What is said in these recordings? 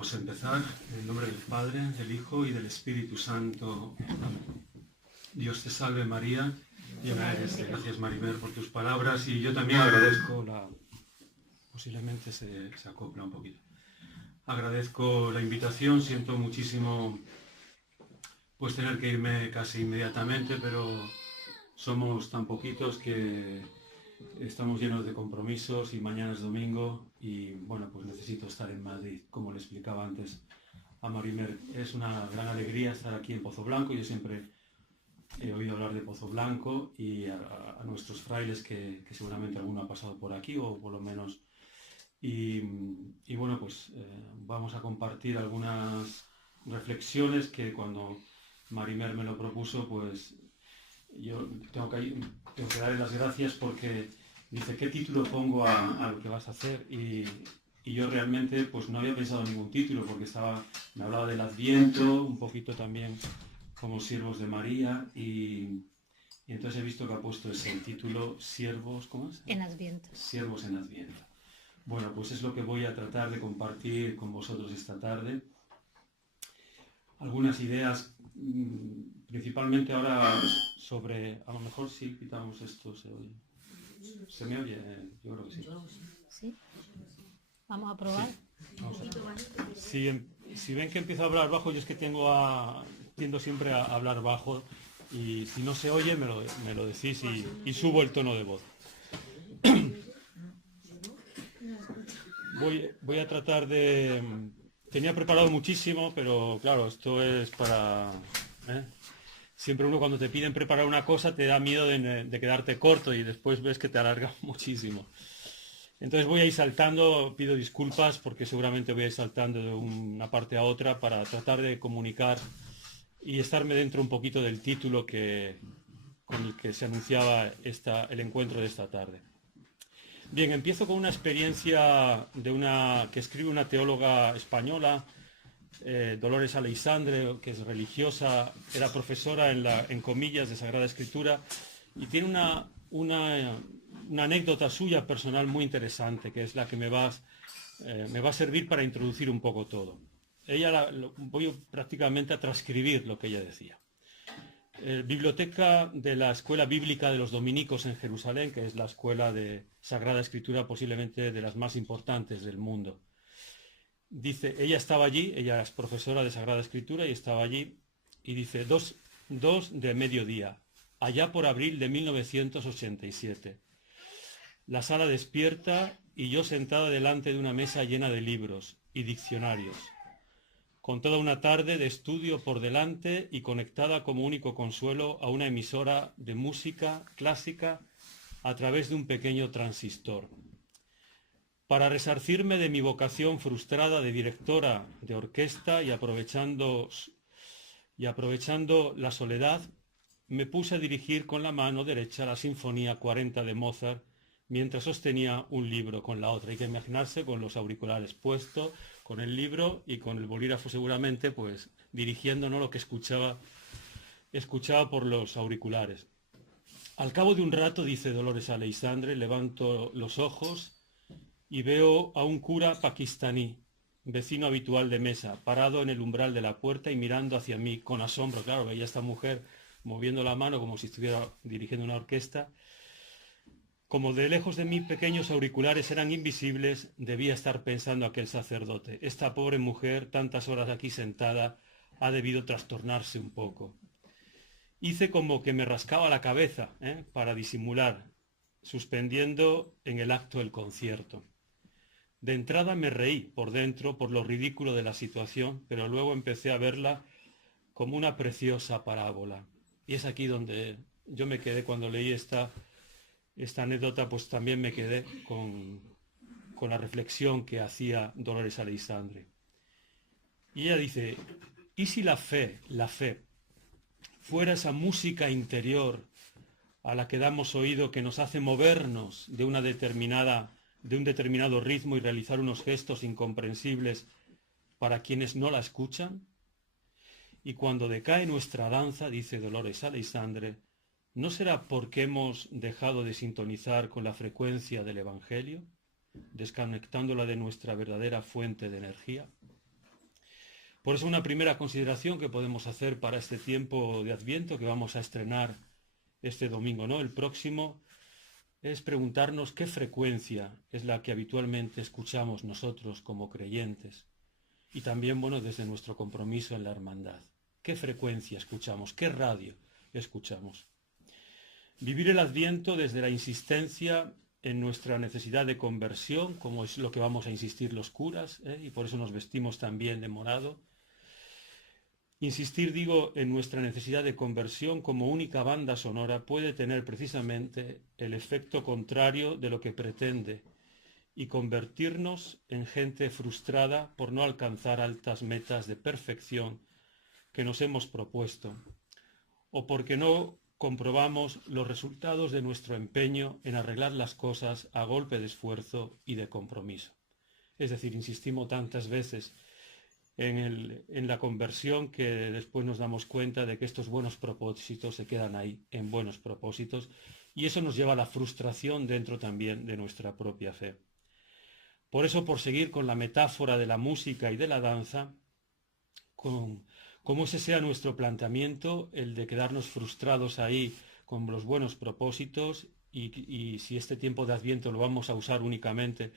Vamos a empezar en el nombre del Padre, del Hijo y del Espíritu Santo. Amén. Dios te salve María, llena eres de gracias Marimer por tus palabras, y yo también agradezco posiblemente se acopla un poquito. Agradezco la invitación, siento muchísimo pues tener que irme casi inmediatamente, pero somos tan poquitos que estamos llenos de compromisos y mañana es domingo y bueno, pues necesito estar en Madrid, como le explicaba antes a Marimer. Es una gran alegría estar aquí en Pozo Blanco. Yo siempre he oído hablar de Pozo Blanco y a nuestros frailes que seguramente alguno ha pasado por aquí o por lo menos. Y bueno, pues vamos a compartir algunas reflexiones que cuando Marimer me lo propuso, pues yo tengo que darle las gracias porque dice, ¿qué título pongo a lo que vas a hacer? Y yo realmente pues no había pensado en ningún título porque me hablaba del Adviento, un poquito también como siervos de María y entonces he visto que ha puesto ese título, Siervos, ¿cómo es? En Adviento. Siervos en Adviento. Bueno, pues es lo que voy a tratar de compartir con vosotros esta tarde. Algunas ideas, principalmente ahora sobre, a lo mejor si quitamos esto se oye. ¿Se me oye? Yo creo que sí. ¿Sí? Vamos a probar. Sí. Vamos a... Si ven que empiezo a hablar bajo, yo es que tiendo siempre a hablar bajo y si no se oye me lo decís y subo el tono de voz. Voy a tratar de... Tenía preparado muchísimo, pero claro, esto es para... Siempre uno cuando te piden preparar una cosa te da miedo de quedarte corto y después ves que te alarga muchísimo. Entonces voy a ir saltando, pido disculpas porque seguramente voy a ir saltando de una parte a otra para tratar de comunicar y estarme dentro un poquito del título con el que se anunciaba el encuentro de esta tarde. Bien, empiezo con una experiencia que escribe una teóloga española, Dolores Aleixandre, que es religiosa, era profesora en comillas de Sagrada Escritura y tiene una anécdota suya personal muy interesante, que es la que me va a servir para introducir un poco todo. Voy prácticamente a transcribir lo que ella decía. Biblioteca de la Escuela Bíblica de los Dominicos en Jerusalén, que es la escuela de Sagrada Escritura posiblemente de las más importantes del mundo. Dice, ella estaba allí, ella es profesora de Sagrada Escritura y estaba allí, y dice, 2 de mediodía, allá por abril de 1987. La sala despierta y yo sentada delante de una mesa llena de libros y diccionarios, con toda una tarde de estudio por delante y conectada como único consuelo a una emisora de música clásica a través de un pequeño transistor. Para resarcirme de mi vocación frustrada de directora de orquesta y aprovechando la soledad, me puse a dirigir con la mano derecha la Sinfonía 40 de Mozart mientras sostenía un libro con la otra. Hay que imaginarse con los auriculares puestos, con el libro y con el bolígrafo seguramente, pues dirigiéndonos lo que escuchaba por los auriculares. Al cabo de un rato, dice Dolores Aleixandre, levanto los ojos y veo a un cura pakistaní, vecino habitual de mesa, parado en el umbral de la puerta y mirando hacia mí con asombro. Claro, veía a esta mujer moviendo la mano como si estuviera dirigiendo una orquesta. Como de lejos de mí pequeños auriculares eran invisibles, debía estar pensando aquel sacerdote. Esta pobre mujer, tantas horas aquí sentada, ha debido trastornarse un poco. Hice como que me rascaba la cabeza, para disimular, suspendiendo en el acto el concierto. De entrada me reí por dentro por lo ridículo de la situación, pero luego empecé a verla como una preciosa parábola. Y es aquí donde yo me quedé cuando leí esta anécdota, pues también me quedé con la reflexión que hacía Dolores Aleixandre. Y ella dice, ¿y si la fe fuera esa música interior a la que damos oído que nos hace movernos de un determinado ritmo y realizar unos gestos incomprensibles para quienes no la escuchan? Y cuando decae nuestra danza, dice Dolores Aleixandre, ¿no será porque hemos dejado de sintonizar con la frecuencia del Evangelio, desconectándola de nuestra verdadera fuente de energía? Por eso una primera consideración que podemos hacer para este tiempo de Adviento que vamos a estrenar este domingo, ¿no? El próximo, es preguntarnos qué frecuencia es la que habitualmente escuchamos nosotros como creyentes y también, bueno, desde nuestro compromiso en la hermandad. ¿Qué frecuencia escuchamos? ¿Qué radio escuchamos? Vivir el Adviento desde la insistencia en nuestra necesidad de conversión, como es lo que vamos a insistir los curas, y por eso nos vestimos también de morado. Insistir, digo, en nuestra necesidad de conversión como única banda sonora puede tener precisamente el efecto contrario de lo que pretende y convertirnos en gente frustrada por no alcanzar altas metas de perfección que nos hemos propuesto, o porque no comprobamos los resultados de nuestro empeño en arreglar las cosas a golpe de esfuerzo y de compromiso. Es decir, insistimos tantas veces en la conversión que después nos damos cuenta de que estos buenos propósitos se quedan ahí, en buenos propósitos, y eso nos lleva a la frustración dentro también de nuestra propia fe. Por eso, por seguir con la metáfora de la música y de la danza, como ese sea nuestro planteamiento, el de quedarnos frustrados ahí con los buenos propósitos, y si este tiempo de Adviento lo vamos a usar únicamente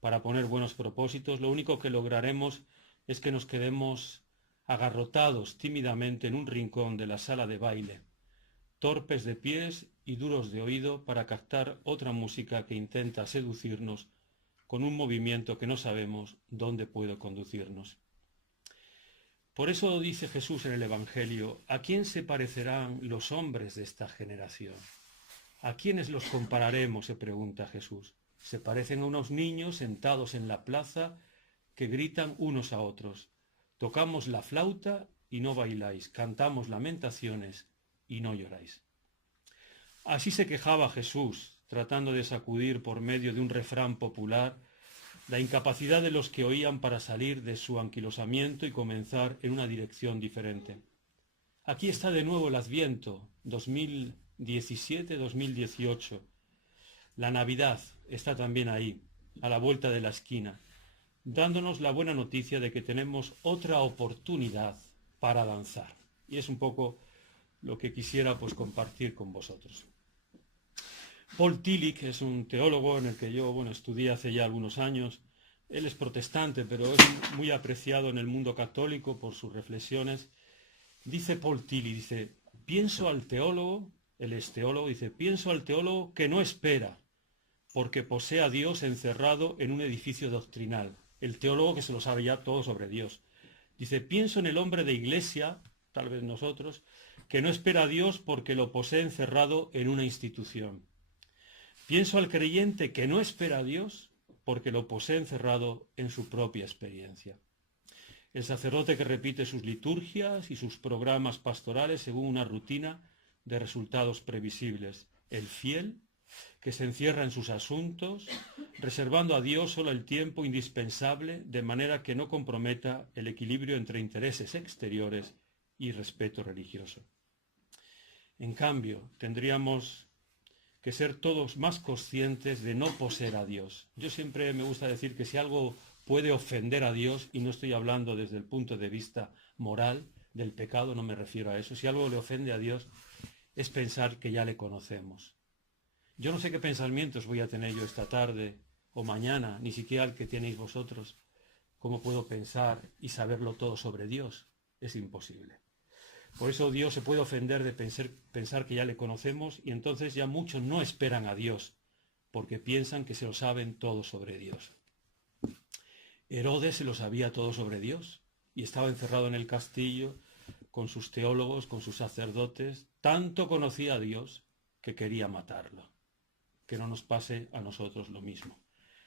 para poner buenos propósitos, lo único que lograremos es que nos quedemos agarrotados tímidamente en un rincón de la sala de baile, torpes de pies y duros de oído para captar otra música que intenta seducirnos con un movimiento que no sabemos dónde puede conducirnos. Por eso dice Jesús en el Evangelio: ¿a quién se parecerán los hombres de esta generación? ¿A quiénes los compararemos?, se pregunta Jesús. Se parecen a unos niños sentados en la plaza que gritan unos a otros: tocamos la flauta y no bailáis, cantamos lamentaciones y no lloráis. Así se quejaba Jesús, tratando de sacudir por medio de un refrán popular la incapacidad de los que oían para salir de su anquilosamiento y comenzar en una dirección diferente. Aquí está de nuevo el Adviento, 2017-2018. La Navidad está también ahí, a la vuelta de la esquina, dándonos la buena noticia de que tenemos otra oportunidad para danzar. Y es un poco lo que quisiera compartir con vosotros. Paul Tillich es un teólogo en el que yo estudié hace ya algunos años. Él es protestante, pero es muy apreciado en el mundo católico por sus reflexiones. Dice Paul Tillich, dice: pienso al teólogo, él es teólogo, dice: pienso al teólogo que no espera, porque posee a Dios encerrado en un edificio doctrinal. El teólogo que se lo sabe ya todo sobre Dios. Dice: pienso en el hombre de iglesia, tal vez nosotros, que no espera a Dios porque lo posee encerrado en una institución. Pienso al creyente que no espera a Dios porque lo posee encerrado en su propia experiencia. El sacerdote que repite sus liturgias y sus programas pastorales según una rutina de resultados previsibles. El fiel que se encierra en sus asuntos, reservando a Dios solo el tiempo indispensable de manera que no comprometa el equilibrio entre intereses exteriores y respeto religioso. En cambio, tendríamos que ser todos más conscientes de no poseer a Dios. Yo siempre me gusta decir que si algo puede ofender a Dios, y no estoy hablando desde el punto de vista moral del pecado, no me refiero a eso, si algo le ofende a Dios es pensar que ya le conocemos. Yo no sé qué pensamientos voy a tener yo esta tarde o mañana, ni siquiera el que tenéis vosotros. ¿Cómo puedo pensar y saberlo todo sobre Dios? Es imposible. Por eso Dios se puede ofender de pensar que ya le conocemos, y entonces ya muchos no esperan a Dios porque piensan que se lo saben todo sobre Dios. Herodes se lo sabía todo sobre Dios y estaba encerrado en el castillo con sus teólogos, con sus sacerdotes. Tanto conocía a Dios que quería matarlo. Que no nos pase a nosotros lo mismo.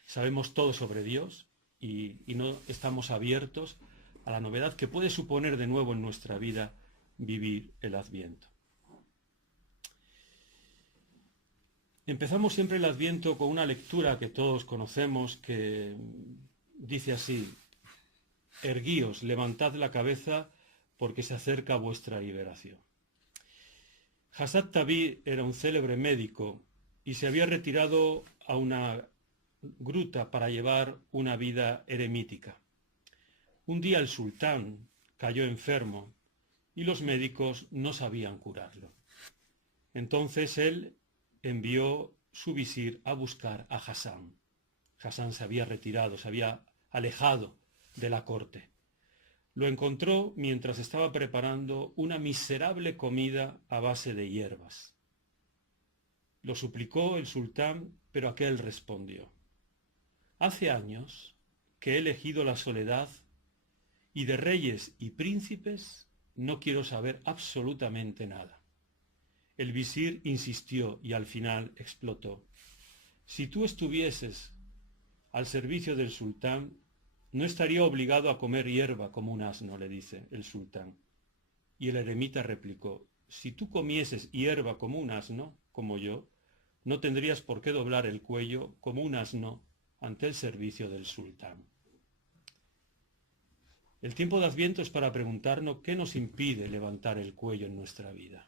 Sabemos todo sobre Dios y no estamos abiertos a la novedad que puede suponer de nuevo en nuestra vida vivir el Adviento. Empezamos siempre el Adviento con una lectura que todos conocemos que dice así: erguíos, levantad la cabeza porque se acerca vuestra liberación. Hassad Tabí era un célebre médico y se había retirado a una gruta para llevar una vida eremítica. Un día el sultán, cayó enfermo y los médicos no sabían curarlo. Entonces él envió su visir a buscar a Hasán. Hasán se había retirado, se había alejado de la corte. Lo encontró mientras estaba preparando una miserable comida a base de hierbas. Lo suplicó el sultán, pero aquel respondió: «Hace años que he elegido la soledad y de reyes y príncipes no quiero saber absolutamente nada». El visir insistió y al final explotó: «Si tú estuvieses al servicio del sultán, no estaría obligado a comer hierba como un asno», le dice el sultán. Y el eremita replicó: «Si tú comieses hierba como un asno, como yo, no tendrías por qué doblar el cuello como un asno ante el servicio del sultán». El tiempo de Adviento es para preguntarnos qué nos impide levantar el cuello en nuestra vida.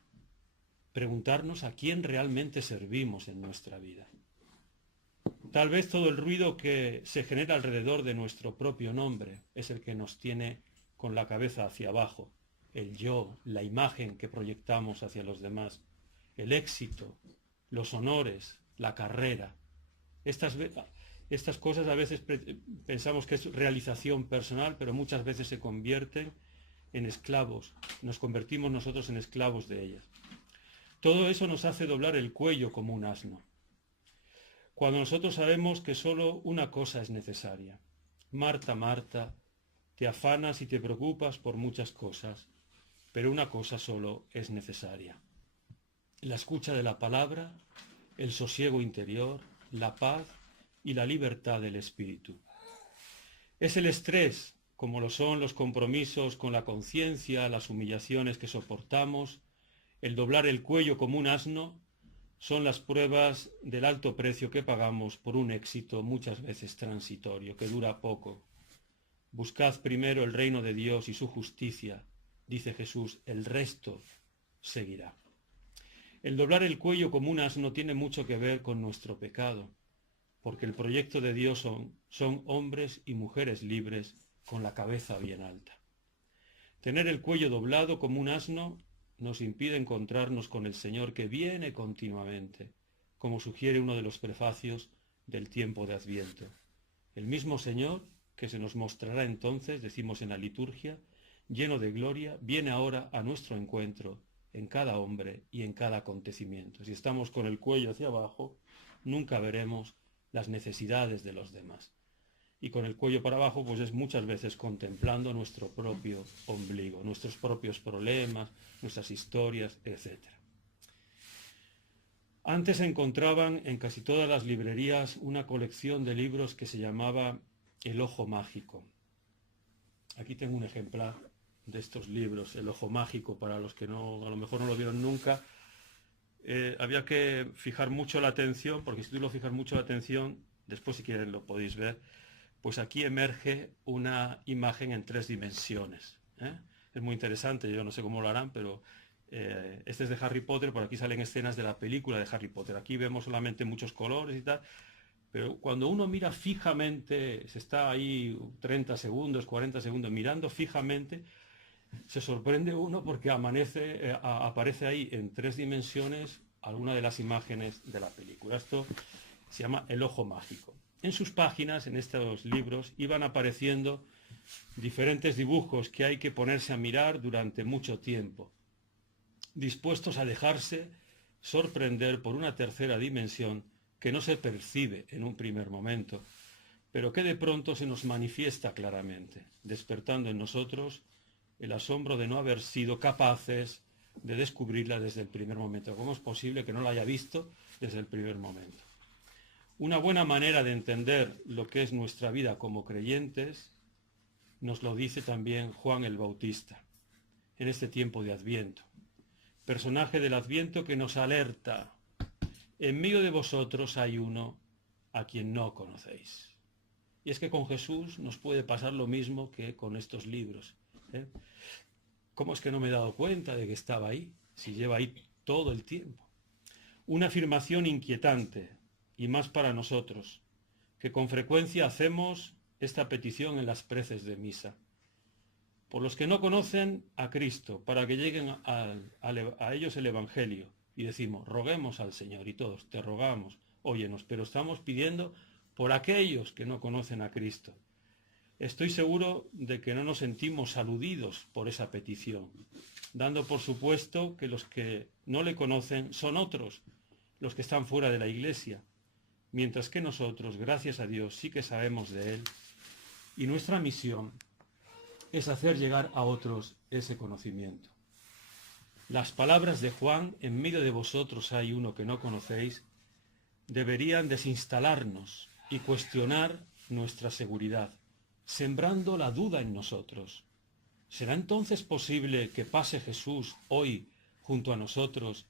Preguntarnos a quién realmente servimos en nuestra vida. Tal vez todo el ruido que se genera alrededor de nuestro propio nombre es el que nos tiene con la cabeza hacia abajo. El yo, la imagen que proyectamos hacia los demás, el éxito, los honores, la carrera. Estas cosas a veces pensamos que es realización personal, pero muchas veces se convierten en esclavos. Nos convertimos nosotros en esclavos de ellas. Todo eso nos hace doblar el cuello como un asno. Cuando nosotros sabemos que solo una cosa es necesaria. Marta, Marta, te afanas y te preocupas por muchas cosas, pero una cosa solo es necesaria: la escucha de la palabra, el sosiego interior, la paz y la libertad del espíritu. Es el estrés, como lo son los compromisos con la conciencia, las humillaciones que soportamos, el doblar el cuello como un asno, son las pruebas del alto precio que pagamos por un éxito muchas veces transitorio, que dura poco. Buscad primero el reino de Dios y su justicia, dice Jesús, el resto seguirá. El doblar el cuello como un asno tiene mucho que ver con nuestro pecado, porque el proyecto de Dios son hombres y mujeres libres con la cabeza bien alta. Tener el cuello doblado como un asno nos impide encontrarnos con el Señor que viene continuamente, como sugiere uno de los prefacios del tiempo de Adviento. El mismo Señor que se nos mostrará entonces, decimos en la liturgia, lleno de gloria, viene ahora a nuestro encuentro en cada hombre y en cada acontecimiento. Si estamos con el cuello hacia abajo, nunca veremos las necesidades de los demás. Y con el cuello para abajo, pues es muchas veces contemplando nuestro propio ombligo, nuestros propios problemas, nuestras historias, etc. Antes se encontraban en casi todas las librerías una colección de libros que se llamaba El Ojo Mágico. Aquí tengo un ejemplar de estos libros, El Ojo Mágico, para los que no, a lo mejor no lo vieron nunca. Había que fijar mucho la atención, porque si tú lo fijas mucho la atención, después si quieren lo podéis ver, pues aquí emerge una imagen en 3 dimensiones. Es muy interesante, yo no sé cómo lo harán, pero este es de Harry Potter, por aquí salen escenas de la película de Harry Potter. Aquí vemos solamente muchos colores y tal, pero cuando uno mira fijamente, se está ahí 30 segundos, 40 segundos mirando fijamente, se sorprende uno porque aparece ahí en 3 dimensiones alguna de las imágenes de la película. Esto se llama El Ojo Mágico. En sus páginas, en estos libros, iban apareciendo diferentes dibujos que hay que ponerse a mirar durante mucho tiempo, dispuestos a dejarse sorprender por una tercera dimensión que no se percibe en un primer momento, pero que de pronto se nos manifiesta claramente, despertando en nosotros el asombro de no haber sido capaces de descubrirla desde el primer momento. ¿Cómo es posible que no la haya visto desde el primer momento? Una buena manera de entender lo que es nuestra vida como creyentes nos lo dice también Juan el Bautista en este tiempo de Adviento. Personaje del Adviento que nos alerta: en medio de vosotros hay uno a quien no conocéis. Y es que con Jesús nos puede pasar lo mismo que con estos libros. ¿Cómo es que no me he dado cuenta de que estaba ahí, si lleva ahí todo el tiempo? Una afirmación inquietante, y más para nosotros, que con frecuencia hacemos esta petición en las preces de misa. por los que no conocen a Cristo, para que lleguen a ellos el Evangelio. Y decimos, roguemos al Señor, y todos, te rogamos, óyenos, pero estamos pidiendo por aquellos que no conocen a Cristo. Estoy seguro de que no nos sentimos aludidos por esa petición, dando por supuesto que los que no le conocen son otros, los que están fuera de la Iglesia, mientras que nosotros, gracias a Dios, sí que sabemos de Él, y nuestra misión es hacer llegar a otros ese conocimiento. Las palabras de Juan, en medio de vosotros hay uno que no conocéis, deberían desinstalarnos y cuestionar nuestra seguridad, sembrando la duda en nosotros. ¿Será entonces posible que pase Jesús hoy junto a nosotros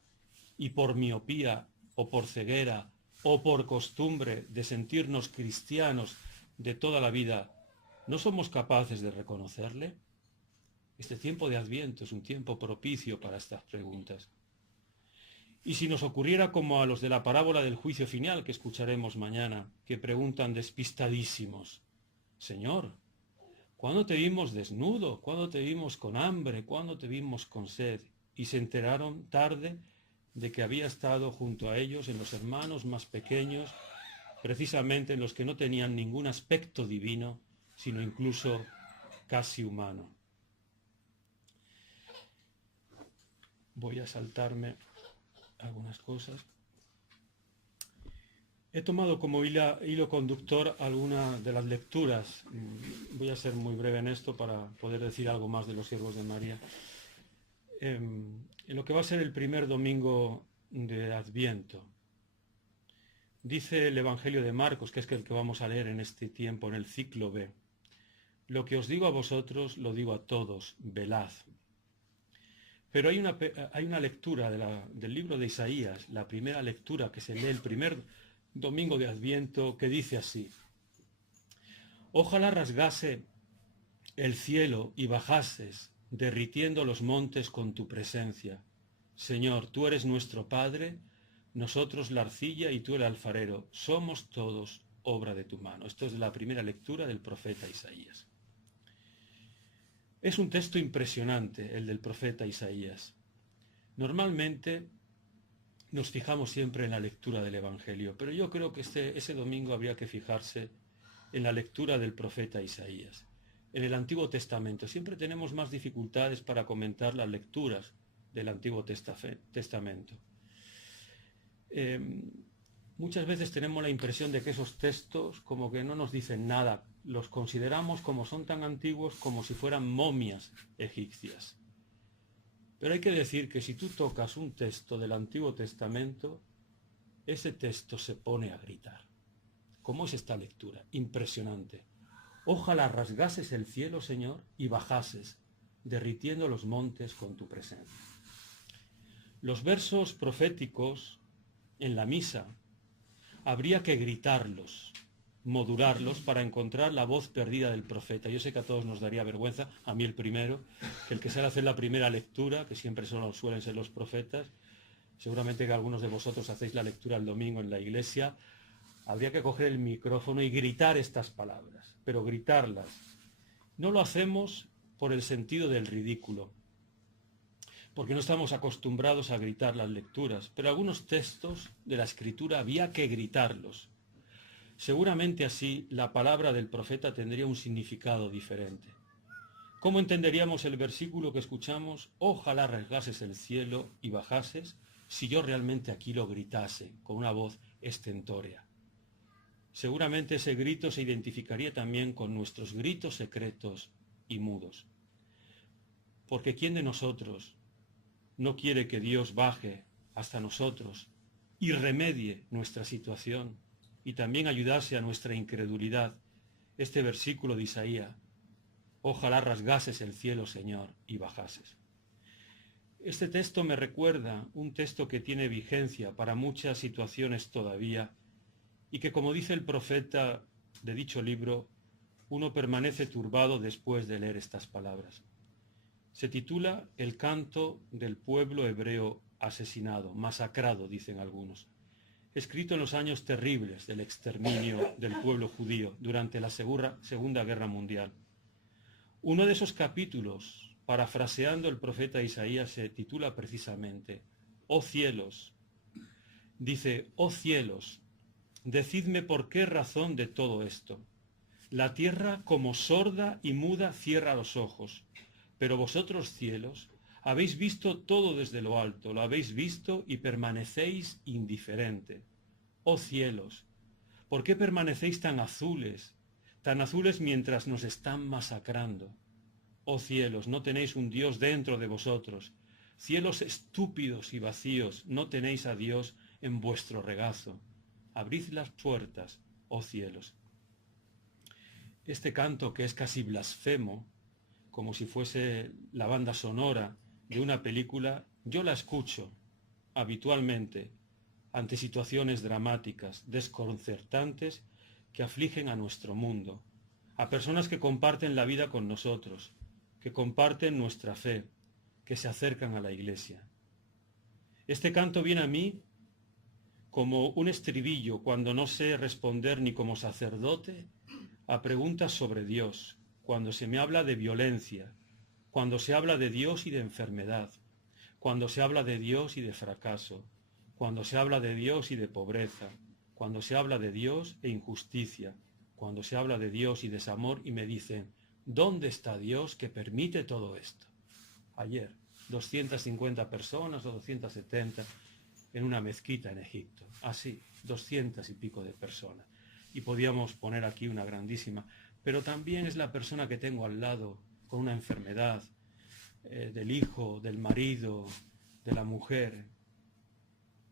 y por miopía o por ceguera o por costumbre de sentirnos cristianos de toda la vida, no somos capaces de reconocerle? Este tiempo de Adviento es un tiempo propicio para estas preguntas. Y si nos ocurriera como a los de la parábola del juicio final que escucharemos mañana, que preguntan despistadísimos, Señor, ¿cuándo te vimos desnudo? ¿Cuándo te vimos con hambre? ¿Cuándo te vimos con sed? Y se enteraron tarde de que había estado junto a ellos en los hermanos más pequeños, precisamente en los que no tenían ningún aspecto divino, sino incluso casi humano. Voy a saltarme algunas cosas. He tomado como hilo conductor algunas de las lecturas. Voy a ser muy breve en esto para poder decir algo más de los siervos de María. En lo que va a ser el primer domingo de Adviento, dice el Evangelio de Marcos, que es el que vamos a leer en este tiempo, en el ciclo B. Lo que os digo a vosotros, lo digo a todos, velad. Pero hay una lectura del libro de Isaías, la primera lectura que se lee el primer domingo de Adviento, que dice así: ojalá rasgase el cielo y bajases, derritiendo los montes con tu presencia. Señor, tú eres nuestro Padre, nosotros la arcilla y tú el alfarero, somos todos obra de tu mano. Esto es de la primera lectura del profeta Isaías. Es un texto impresionante, el del profeta Isaías. Normalmente nos fijamos siempre en la lectura del Evangelio, pero yo creo que ese domingo habría que fijarse en la lectura del profeta Isaías. En el Antiguo Testamento siempre tenemos más dificultades para comentar las lecturas del Antiguo Testamento. Muchas veces tenemos la impresión de que esos textos como que no nos dicen nada. Los consideramos, como son tan antiguos, como si fueran momias egipcias. Pero hay que decir que si tú tocas un texto del Antiguo Testamento, ese texto se pone a gritar. ¿Cómo es esta lectura? Impresionante. Ojalá rasgases el cielo, Señor, y bajases, derritiendo los montes con tu presencia. Los versos proféticos en la misa habría que gritarlos, modularlos para encontrar la voz perdida del profeta. Yo sé que a todos nos daría vergüenza, a mí el primero, que el que sale a hacer la primera lectura, que siempre suelen ser los profetas, seguramente que algunos de vosotros hacéis la lectura el domingo en la iglesia, habría que coger el micrófono y gritar estas palabras, pero gritarlas. No lo hacemos por el sentido del ridículo, porque no estamos acostumbrados a gritar las lecturas, pero algunos textos de la Escritura había que gritarlos. Seguramente así la palabra del profeta tendría un significado diferente. ¿Cómo entenderíamos el versículo que escuchamos? Ojalá rasgases el cielo y bajases, si yo realmente aquí lo gritase con una voz estentórea. Seguramente ese grito se identificaría también con nuestros gritos secretos y mudos. Porque ¿quién de nosotros no quiere que Dios baje hasta nosotros y remedie nuestra situación y también ayudase a nuestra incredulidad? Este versículo de Isaías: ojalá rasgases el cielo, Señor, y bajases. Este texto me recuerda un texto que tiene vigencia para muchas situaciones todavía y que, como dice el profeta de dicho libro, uno permanece turbado después de leer estas palabras. Se titula El canto del pueblo hebreo asesinado, masacrado, dicen algunos, escrito en los años terribles del exterminio del pueblo judío durante la Segunda Guerra Mundial. Uno de esos capítulos, parafraseando el profeta Isaías, se titula precisamente «Oh cielos». Dice: «Oh cielos, decidme por qué razón de todo esto. La tierra como sorda y muda cierra los ojos, pero vosotros cielos habéis visto todo desde lo alto, lo habéis visto y permanecéis indiferente. Oh cielos, ¿por qué permanecéis tan azules mientras nos están masacrando? Oh cielos, no tenéis un Dios dentro de vosotros. Cielos estúpidos y vacíos, no tenéis a Dios en vuestro regazo. Abrid las puertas, oh cielos». Este canto, que es casi blasfemo, como si fuese la banda sonora de una película, yo la escucho habitualmente ante situaciones dramáticas, desconcertantes, que afligen a nuestro mundo, a personas que comparten la vida con nosotros, que comparten nuestra fe, que se acercan a la Iglesia. Este canto viene a mí como un estribillo cuando no sé responder ni como sacerdote a preguntas sobre Dios, cuando se me habla de violencia, cuando se habla de Dios y de enfermedad, cuando se habla de Dios y de fracaso, cuando se habla de Dios y de pobreza, cuando se habla de Dios e injusticia, cuando se habla de Dios y desamor, y me dicen: ¿dónde está Dios que permite todo esto? Ayer, 250 personas o 270 en una mezquita en Egipto, así, 200 y pico de personas. Y podíamos poner aquí una grandísima, pero también es la persona que tengo al lado con una enfermedad, del hijo, del marido, de la mujer.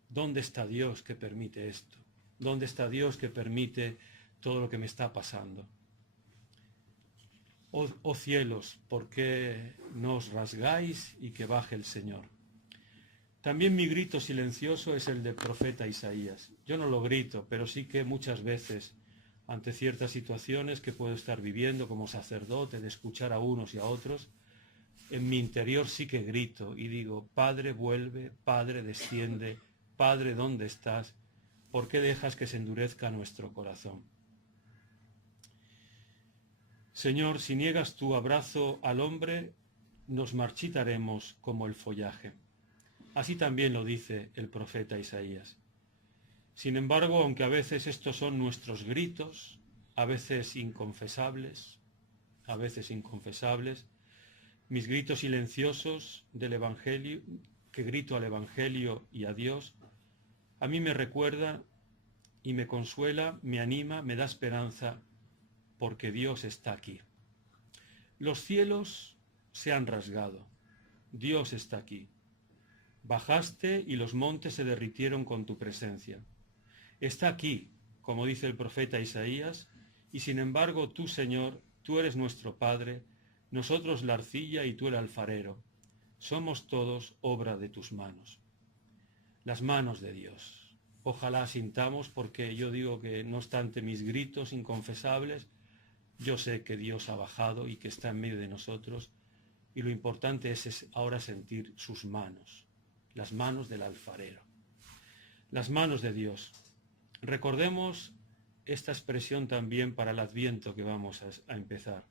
¿Dónde está Dios que permite esto? ¿Dónde está Dios que permite todo lo que me está pasando? Oh cielos, ¿por qué no os rasgáis y que baje el Señor? También mi grito silencioso es el del profeta Isaías. Yo no lo grito, pero sí que muchas veces, ante ciertas situaciones que puedo estar viviendo como sacerdote, de escuchar a unos y a otros, en mi interior sí que grito y digo: Padre, vuelve, Padre, desciende, Padre, ¿dónde estás? ¿Por qué dejas que se endurezca nuestro corazón? Señor, si niegas tu abrazo al hombre, nos marchitaremos como el follaje. Así también lo dice el profeta Isaías. Sin embargo, aunque a veces estos son nuestros gritos, a veces inconfesables, mis gritos silenciosos del Evangelio, que grito al Evangelio y a Dios, a mí me recuerda y me consuela, me anima, me da esperanza, porque Dios está aquí. Los cielos se han rasgado, Dios está aquí. Bajaste y los montes se derritieron con tu presencia. Está aquí, como dice el profeta Isaías, y sin embargo tú, Señor, tú eres nuestro Padre, nosotros la arcilla y tú el alfarero. Somos todos obra de tus manos. Las manos de Dios. Ojalá sintamos, porque yo digo que no obstante mis gritos inconfesables, yo sé que Dios ha bajado y que está en medio de nosotros, y lo importante es ahora sentir sus manos, las manos del alfarero, las manos de Dios. Recordemos esta expresión también para el Adviento que vamos a empezar.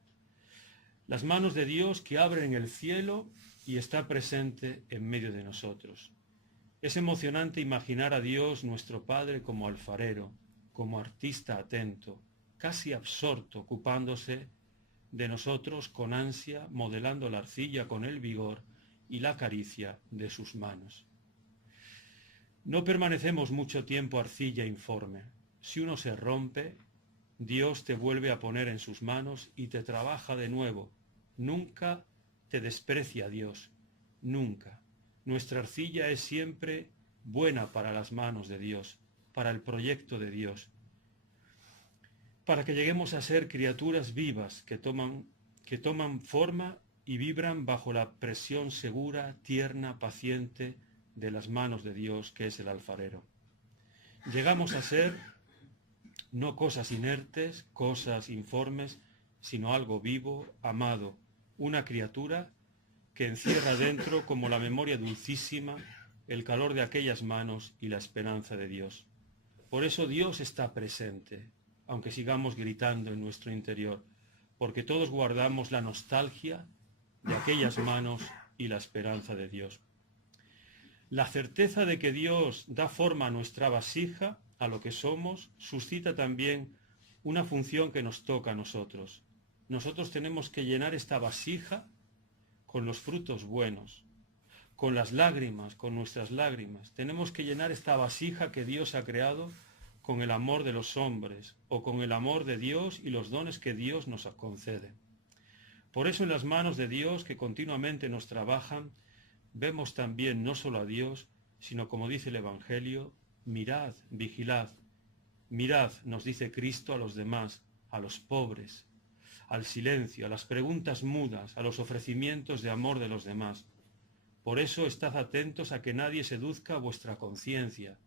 Las manos de Dios que abren el cielo y está presente en medio de nosotros. Es emocionante imaginar a Dios, nuestro Padre, como alfarero, como artista atento, casi absorto, ocupándose de nosotros con ansia, modelando la arcilla con el vigor y la caricia de sus manos. No permanecemos mucho tiempo arcilla informe. Si uno se rompe, Dios te vuelve a poner en sus manos y te trabaja de nuevo. Nunca te desprecia Dios, nunca. Nuestra arcilla es siempre buena para las manos de Dios, para el proyecto de Dios, para que lleguemos a ser criaturas vivas que toman forma y vibran bajo la presión segura, tierna, paciente de las manos de Dios, que es el alfarero. Llegamos a ser no cosas inertes, cosas informes, sino algo vivo, amado, una criatura que encierra dentro como la memoria dulcísima, el calor de aquellas manos y la esperanza de Dios. Por eso Dios está presente, aunque sigamos gritando en nuestro interior, porque todos guardamos la nostalgia de aquellas manos y la esperanza de Dios. La certeza de que Dios da forma a nuestra vasija, a lo que somos, suscita también una función que nos toca a nosotros. Nosotros tenemos que llenar esta vasija con los frutos buenos, con las lágrimas, con nuestras lágrimas. Tenemos que llenar esta vasija que Dios ha creado con el amor de los hombres, o con el amor de Dios y los dones que Dios nos concede. Por eso en las manos de Dios, que continuamente nos trabajan, vemos también no solo a Dios, sino, como dice el Evangelio, mirad, vigilad. Mirad, nos dice Cristo, a los demás, a los pobres, al silencio, a las preguntas mudas, a los ofrecimientos de amor de los demás. Por eso estad atentos a que nadie seduzca vuestra conciencia.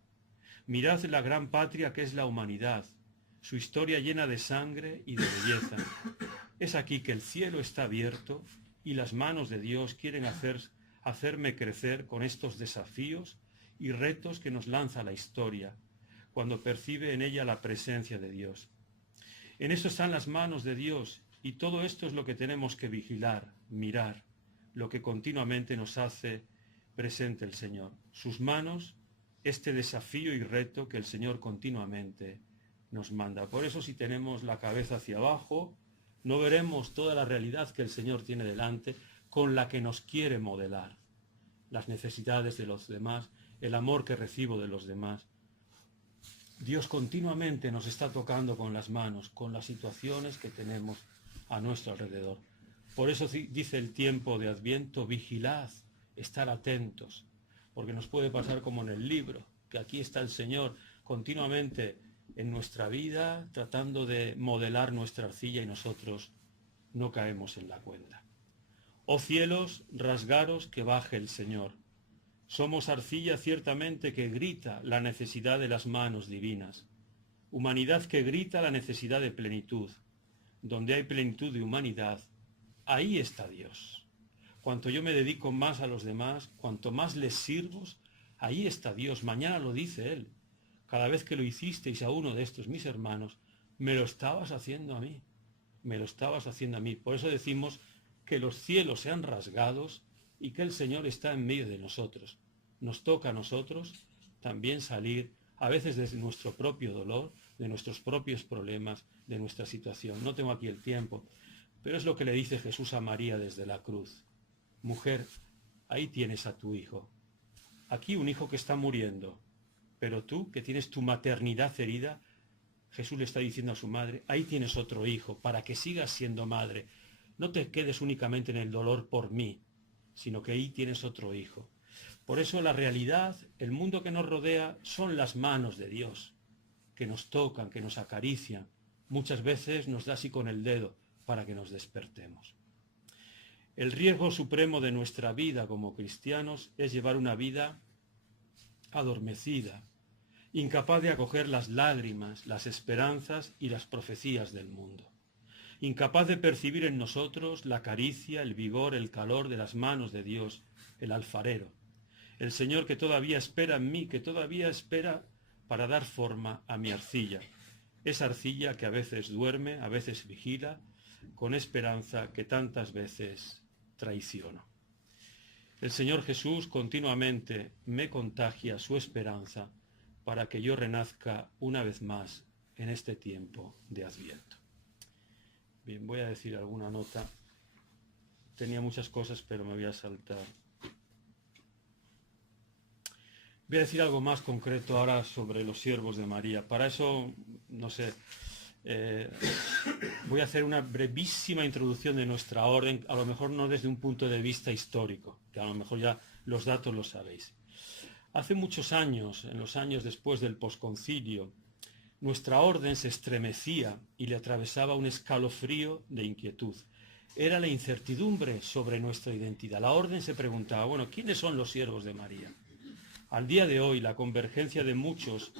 Mirad la gran patria que es la humanidad, su historia llena de sangre y de belleza. Es aquí que el cielo está abierto y las manos de Dios quieren hacerme crecer con estos desafíos y retos que nos lanza la historia, cuando percibe en ella la presencia de Dios. En esto están las manos de Dios, y todo esto es lo que tenemos que vigilar, mirar, lo que continuamente nos hace presente el Señor. Sus manos, este desafío y reto que el Señor continuamente nos manda. Por eso, si tenemos la cabeza hacia abajo, no veremos toda la realidad que el Señor tiene delante, con la que nos quiere modelar. Las necesidades de los demás, el amor que recibo de los demás. Dios continuamente nos está tocando con las manos, con las situaciones que tenemos a nuestro alrededor. Por eso dice el tiempo de Adviento, vigilad, estar atentos, porque nos puede pasar como en el libro, que aquí está el Señor continuamente en nuestra vida, tratando de modelar nuestra arcilla y nosotros no caemos en la cuenta. Oh cielos, rasgaros que baje el Señor. Somos arcilla ciertamente que grita la necesidad de las manos divinas. Humanidad que grita la necesidad de plenitud. Donde hay plenitud de humanidad, ahí está Dios. Cuanto yo me dedico más a los demás, cuanto más les sirvo, ahí está Dios. Mañana lo dice Él. Cada vez que lo hicisteis a uno de estos mis hermanos, me lo estabas haciendo a mí. Me lo estabas haciendo a mí. Por eso decimos que los cielos sean rasgados y que el Señor está en medio de nosotros. Nos toca a nosotros también salir, a veces desde nuestro propio dolor, de nuestros propios problemas, de nuestra situación. No tengo aquí el tiempo, pero es lo que le dice Jesús a María desde la cruz. Mujer, ahí tienes a tu hijo. Aquí un hijo que está muriendo, pero tú, que tienes tu maternidad herida, Jesús le está diciendo a su madre, ahí tienes otro hijo, para que sigas siendo madre. No te quedes únicamente en el dolor por mí, sino que ahí tienes otro hijo. Por eso la realidad, el mundo que nos rodea, son las manos de Dios, que nos tocan, que nos acarician. Muchas veces nos da así con el dedo para que nos despertemos. El riesgo supremo de nuestra vida como cristianos es llevar una vida adormecida, incapaz de acoger las lágrimas, las esperanzas y las profecías del mundo, incapaz de percibir en nosotros la caricia, el vigor, el calor de las manos de Dios, el alfarero, el Señor que todavía espera en mí, que todavía espera para dar forma a mi arcilla, esa arcilla que a veces duerme, a veces vigila, con esperanza que tantas veces traiciono. El Señor Jesús continuamente me contagia su esperanza para que yo renazca una vez más en este tiempo de Adviento. Bien, voy a decir alguna nota. Tenía muchas cosas, pero me voy a saltar. Voy a decir algo más concreto ahora sobre los siervos de María. Para eso, no sé, voy a hacer una brevísima introducción de nuestra orden, a lo mejor no desde un punto de vista histórico, que a lo mejor ya los datos los sabéis. Hace muchos años, en los años después del posconcilio, nuestra orden se estremecía y le atravesaba un escalofrío de inquietud. Era la incertidumbre sobre nuestra identidad. La orden se preguntaba, bueno, ¿quiénes son los siervos de María? Al día de hoy, la convergencia de muchos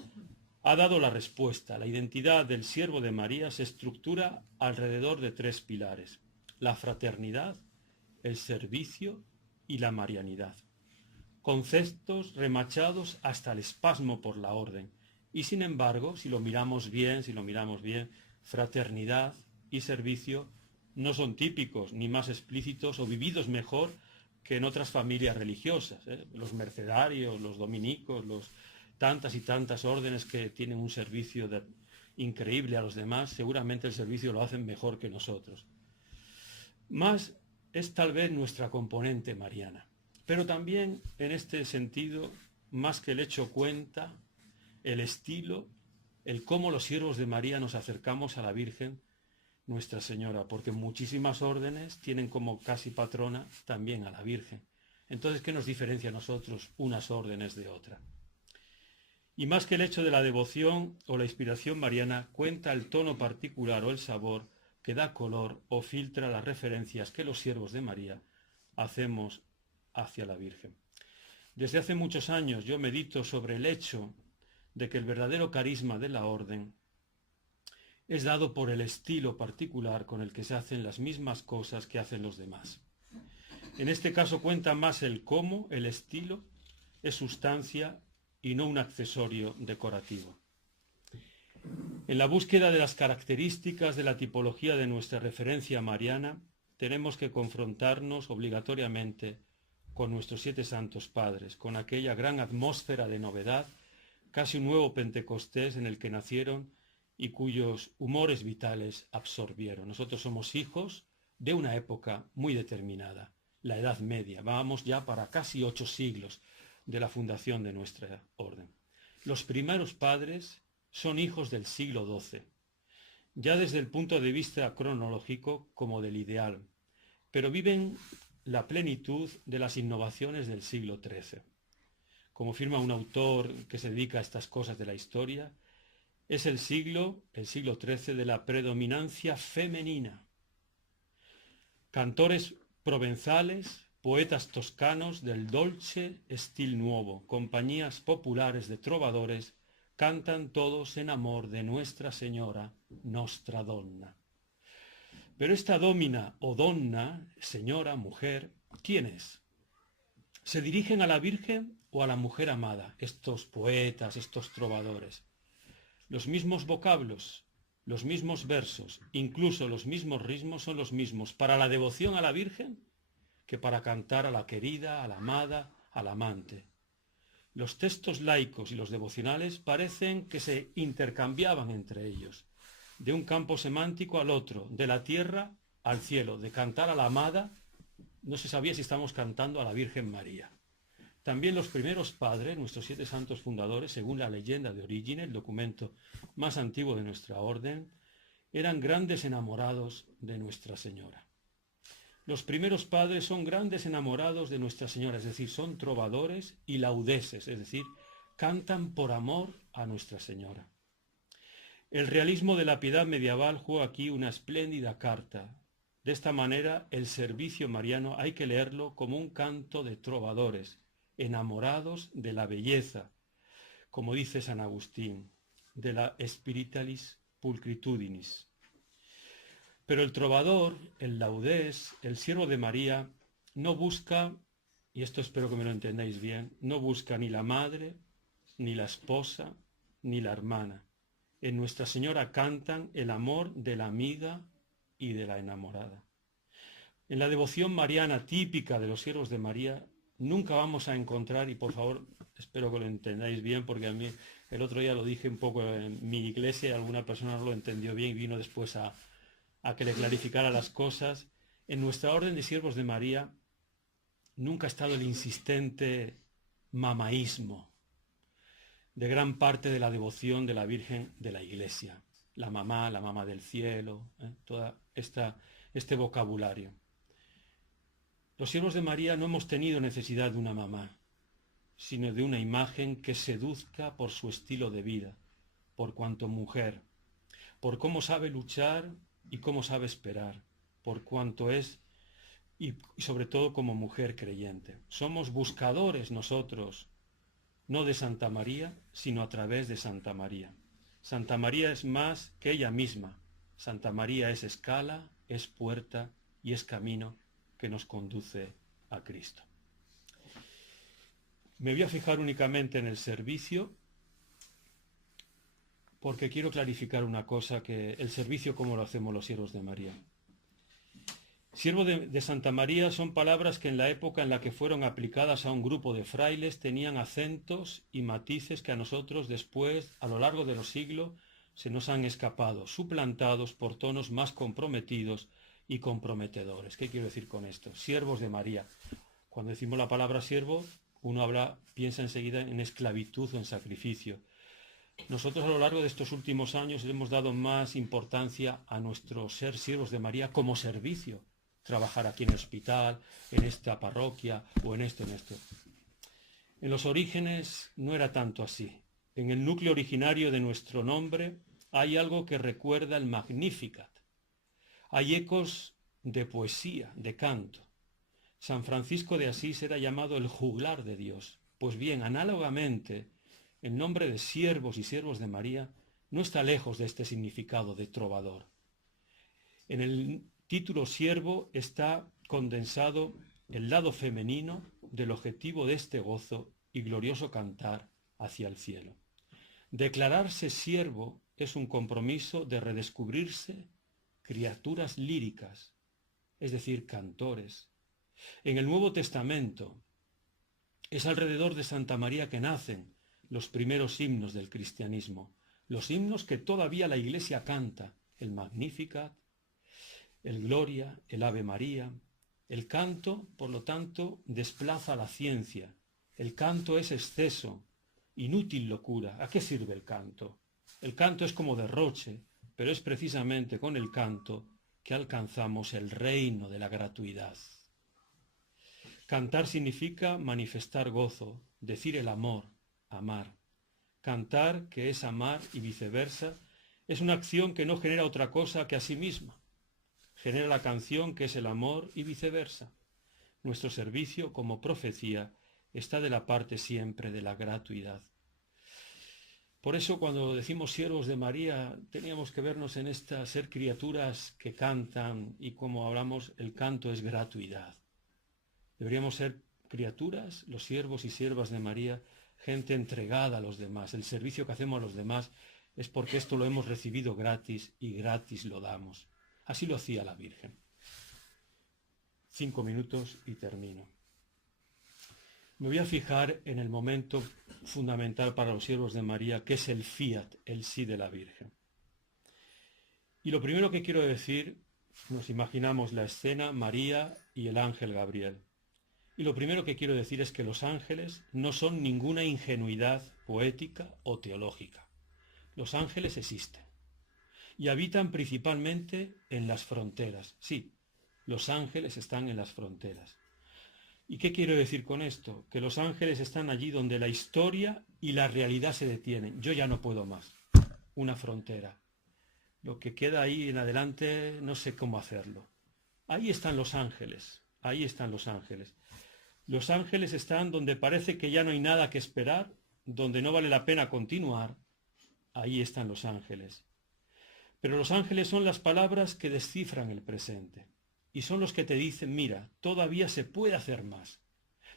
ha dado la respuesta. La identidad del siervo de María se estructura alrededor de tres pilares: la fraternidad, el servicio y la marianidad. Conceptos remachados hasta el espasmo por la orden. Y sin embargo, si lo miramos bien, fraternidad y servicio no son típicos ni más explícitos o vividos mejor que en otras familias religiosas, ¿eh? Los mercedarios, los dominicos, tantas y tantas órdenes que tienen un servicio increíble a los demás, seguramente el servicio lo hacen mejor que nosotros. Más es tal vez nuestra componente mariana, pero también en este sentido, más que el hecho cuenta, el estilo, el cómo los siervos de María nos acercamos a la Virgen Nuestra Señora, porque muchísimas órdenes tienen como casi patrona también a la Virgen. Entonces, ¿qué nos diferencia a nosotros unas órdenes de otras? Y más que el hecho de la devoción o la inspiración mariana, cuenta el tono particular o el sabor que da color o filtra las referencias que los siervos de María hacemos hacia la Virgen. Desde hace muchos años yo medito sobre el hecho de que el verdadero carisma de la orden es dado por el estilo particular con el que se hacen las mismas cosas que hacen los demás. En este caso cuenta más el cómo, el estilo, es sustancia y no un accesorio decorativo. En la búsqueda de las características de la tipología de nuestra referencia mariana, tenemos que confrontarnos obligatoriamente con nuestros 7 santos padres, con aquella gran atmósfera de novedad, casi un nuevo Pentecostés en el que nacieron y cuyos humores vitales absorbieron. Nosotros somos hijos de una época muy determinada, la Edad Media. Vamos ya para casi 8 siglos de la fundación de nuestra orden. Los primeros padres son hijos del siglo XII, ya desde el punto de vista cronológico como del ideal, pero viven la plenitud de las innovaciones del siglo XIII. Como afirma un autor que se dedica a estas cosas de la historia, es el siglo XIII de la predominancia femenina. Cantores provenzales, poetas toscanos del dolce stil nuovo, compañías populares de trovadores, cantan todos en amor de Nuestra Señora, Nostra Donna. Pero esta domina o donna, señora, mujer, ¿quién es? ¿Se dirigen a la Virgen o a la mujer amada, estos poetas, estos trovadores? Los mismos vocablos, los mismos versos, incluso los mismos ritmos son los mismos para la devoción a la Virgen que para cantar a la querida, a la amada, al amante. Los textos laicos y los devocionales parecen que se intercambiaban entre ellos, de un campo semántico al otro, de la tierra al cielo, de cantar a la amada, no se sabía si estábamos cantando a la Virgen María. También los primeros padres, nuestros 7 santos fundadores, según la leyenda de Orígenes, el documento más antiguo de nuestra orden, eran grandes enamorados de Nuestra Señora. Los primeros padres son grandes enamorados de Nuestra Señora, es decir, son trovadores y laudeses, es decir, cantan por amor a Nuestra Señora. El realismo de la piedad medieval juega aquí una espléndida carta. De esta manera, el servicio mariano hay que leerlo como un canto de trovadores, enamorados de la belleza, como dice San Agustín, de la spiritualis pulcritudinis. Pero el trovador, el laudés, el siervo de María, no busca, y esto espero que me lo entendáis bien, no busca ni la madre, ni la esposa, ni la hermana. En Nuestra Señora cantan el amor de la amiga y de la enamorada. En la devoción mariana típica de los siervos de María, nunca vamos a encontrar, y por favor, espero que lo entendáis bien, porque a mí el otro día lo dije un poco en mi iglesia y alguna persona no lo entendió bien y vino después a que le clarificara las cosas. En nuestra orden de siervos de María nunca ha estado el insistente mamaísmo de gran parte de la devoción de la Virgen de la Iglesia. La mamá del cielo, todo este vocabulario. Los siervos de María no hemos tenido necesidad de una mamá, sino de una imagen que seduzca por su estilo de vida, por cuanto mujer, por cómo sabe luchar y cómo sabe esperar, por cuanto es, y sobre todo como mujer creyente. Somos buscadores nosotros, no de Santa María, sino a través de Santa María. Santa María es más que ella misma. Santa María es escala, es puerta y es camino que nos conduce a Cristo. Me voy a fijar únicamente en el servicio, porque quiero clarificar una cosa, que el servicio cómo lo hacemos los siervos de María. Siervo de Santa María son palabras que en la época en la que fueron aplicadas a un grupo de frailes tenían acentos y matices que a nosotros después, a lo largo de los siglos, se nos han escapado, suplantados por tonos más comprometidos y comprometedores. ¿Qué quiero decir con esto? Siervos de María. Cuando decimos la palabra siervo, uno piensa enseguida en esclavitud o en sacrificio. Nosotros a lo largo de estos últimos años le hemos dado más importancia a nuestro ser siervos de María como servicio. Trabajar aquí en el hospital, en esta parroquia o en esto. En los orígenes no era tanto así. En el núcleo originario de nuestro nombre hay algo que recuerda el Magnificat. Hay ecos de poesía, de canto. San Francisco de Asís era llamado el juglar de Dios. Pues bien, análogamente, el nombre de siervos y siervos de María no está lejos de este significado de trovador. En el título siervo está condensado el lado femenino del objetivo de este gozo y glorioso cantar hacia el cielo. Declararse siervo es un compromiso de redescubrirse criaturas líricas, es decir, cantores. En el Nuevo Testamento es alrededor de Santa María que nacen los primeros himnos del cristianismo, los himnos que todavía la Iglesia canta, el Magnificat, el Gloria, el Ave María. El canto, por lo tanto, desplaza la ciencia. El canto es exceso, inútil locura. ¿A qué sirve el canto? El canto es como derroche, pero es precisamente con el canto que alcanzamos el reino de la gratuidad. Cantar significa manifestar gozo, decir el amor, amar. Cantar, que es amar y viceversa, es una acción que no genera otra cosa que a sí misma. Genera la canción, que es el amor, y viceversa. Nuestro servicio, como profecía, está de la parte siempre de la gratuidad. Por eso, cuando decimos siervos de María, teníamos que vernos en ser criaturas que cantan, y como hablamos, el canto es gratuidad. Deberíamos ser criaturas, los siervos y siervas de María, gente entregada a los demás. El servicio que hacemos a los demás es porque esto lo hemos recibido gratis y gratis lo damos. Así lo hacía la Virgen. 5 minutos y termino. Me voy a fijar en el momento fundamental para los siervos de María, que es el fiat, el sí de la Virgen. Y lo primero que quiero decir, nos imaginamos la escena, María y el ángel Gabriel. Y lo primero que quiero decir es que los ángeles no son ninguna ingenuidad poética o teológica. Los ángeles existen y habitan principalmente en las fronteras. Sí, los ángeles están en las fronteras. ¿Y qué quiero decir con esto? Que los ángeles están allí donde la historia y la realidad se detienen. Yo ya no puedo más. Una frontera. Lo que queda ahí en adelante no sé cómo hacerlo. Ahí están los ángeles. Ahí están los ángeles. Los ángeles están donde parece que ya no hay nada que esperar, donde no vale la pena continuar. Ahí están los ángeles. Pero los ángeles son las palabras que descifran el presente y son los que te dicen, mira, todavía se puede hacer más,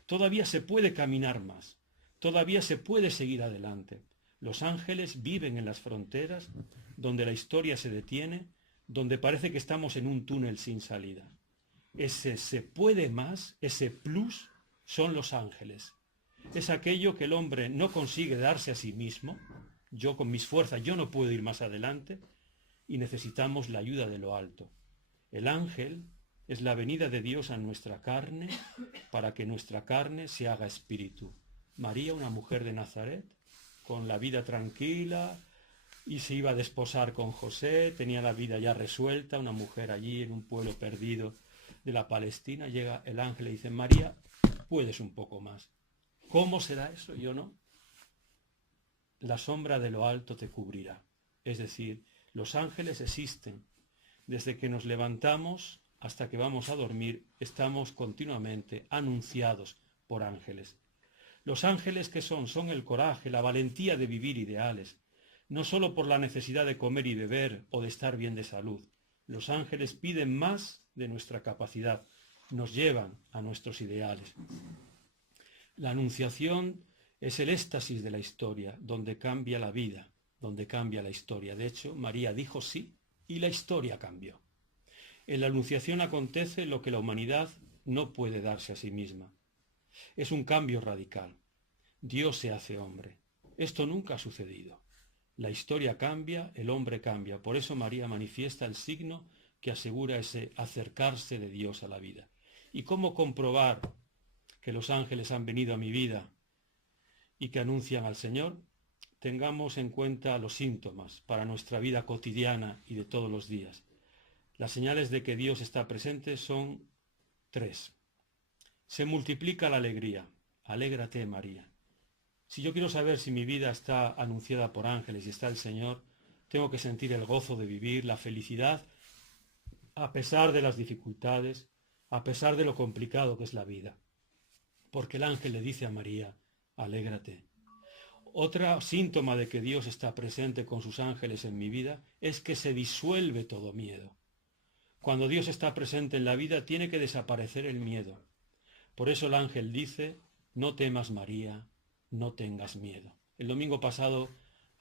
todavía se puede caminar más, todavía se puede seguir adelante. Los ángeles viven en las fronteras donde la historia se detiene, donde parece que estamos en un túnel sin salida. Ese se puede más, ese plus, son los ángeles. Es aquello que el hombre no consigue darse a sí mismo. Yo con mis fuerzas, yo no puedo ir más adelante, y necesitamos la ayuda de lo alto. El ángel es la venida de Dios a nuestra carne para que nuestra carne se haga espíritu. María, una mujer de Nazaret, con la vida tranquila, y se iba a desposar con José, tenía la vida ya resuelta, una mujer allí en un pueblo perdido de la Palestina. Llega el ángel y dice, María, puedes un poco más. ¿Cómo será eso? Yo no. La sombra de lo alto te cubrirá. Es decir, los ángeles existen. Desde que nos levantamos hasta que vamos a dormir, estamos continuamente anunciados por ángeles. Los ángeles, ¿qué son? Son el coraje, la valentía de vivir ideales, no solo por la necesidad de comer y beber o de estar bien de salud. Los ángeles piden más de nuestra capacidad, nos llevan a nuestros ideales. La anunciación es el éxtasis de la historia, donde cambia la vida, donde cambia la historia. De hecho, María dijo sí y la historia cambió. En la Anunciación acontece lo que la humanidad no puede darse a sí misma. Es un cambio radical. Dios se hace hombre. Esto nunca ha sucedido. La historia cambia, el hombre cambia. Por eso María manifiesta el signo que asegura ese acercarse de Dios a la vida. ¿Y cómo comprobar que los ángeles han venido a mi vida y que anuncian al Señor? Tengamos en cuenta los síntomas para nuestra vida cotidiana y de todos los días. Las señales de que Dios está presente son 3. Se multiplica la alegría. Alégrate, María. Si yo quiero saber si mi vida está anunciada por ángeles y está el Señor, tengo que sentir el gozo de vivir, la felicidad, a pesar de las dificultades, a pesar de lo complicado que es la vida. Porque el ángel le dice a María, alégrate. Otro síntoma de que Dios está presente con sus ángeles en mi vida es que se disuelve todo miedo. Cuando Dios está presente en la vida tiene que desaparecer el miedo. Por eso el ángel dice, no temas, María, no tengas miedo. El domingo pasado,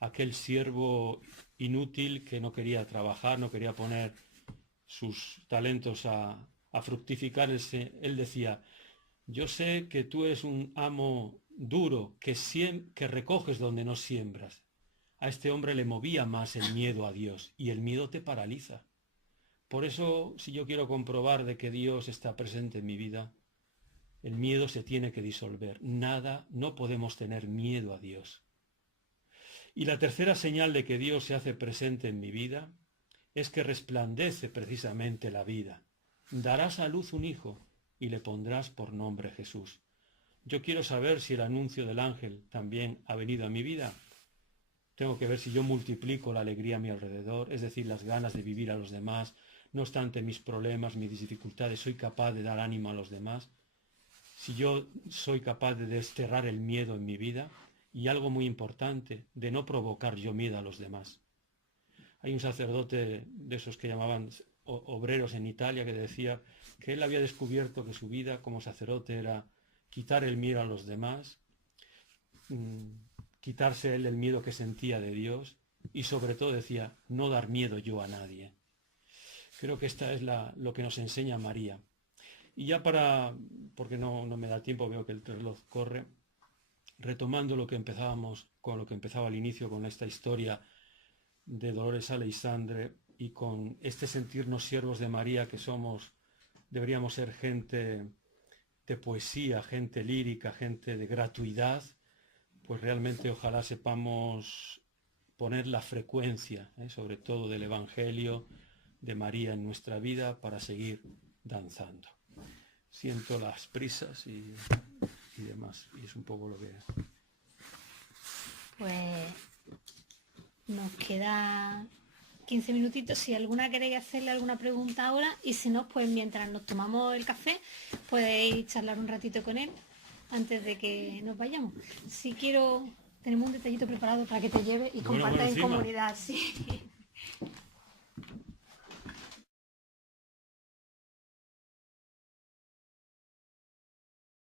aquel siervo inútil que no quería trabajar, no quería poner sus talentos a fructificar, él decía, yo sé que tú eres un amo duro, que recoges donde no siembras. A este hombre le movía más el miedo a Dios, y el miedo te paraliza. Por eso, si yo quiero comprobar de que Dios está presente en mi vida, el miedo se tiene que disolver. No podemos tener miedo a Dios. Y la tercera señal de que Dios se hace presente en mi vida es que resplandece precisamente la vida. Darás a luz un hijo y le pondrás por nombre Jesús. Yo quiero saber si el anuncio del ángel también ha venido a mi vida. Tengo que ver si yo multiplico la alegría a mi alrededor, es decir, las ganas de vivir a los demás. No obstante mis problemas, mis dificultades, soy capaz de dar ánimo a los demás. Si yo soy capaz de desterrar el miedo en mi vida, y algo muy importante, de no provocar yo miedo a los demás. Hay un sacerdote de esos que llamaban obreros en Italia que decía que él había descubierto que su vida como sacerdote era quitar el miedo a los demás, quitarse él el miedo que sentía de Dios y sobre todo decía, no dar miedo yo a nadie. Creo que esta es lo que nos enseña María. Y ya porque no me da tiempo, veo que el reloj corre, retomando lo que empezábamos, con lo que empezaba al inicio, con esta historia de Dolores Aleixandre y con este sentirnos siervos de María que deberíamos ser gente de poesía, gente lírica, gente de gratuidad, pues realmente ojalá sepamos poner la frecuencia, sobre todo del Evangelio de María en nuestra vida para seguir danzando. Siento las prisas y demás, y es un poco lo que... Pues nos queda 15 minutitos, si alguna queréis hacerle alguna pregunta ahora, y si no, pues mientras nos tomamos el café, podéis charlar un ratito con él antes de que nos vayamos. Si tenemos un detallito preparado para que te lleve y compartas en comunidad, sí.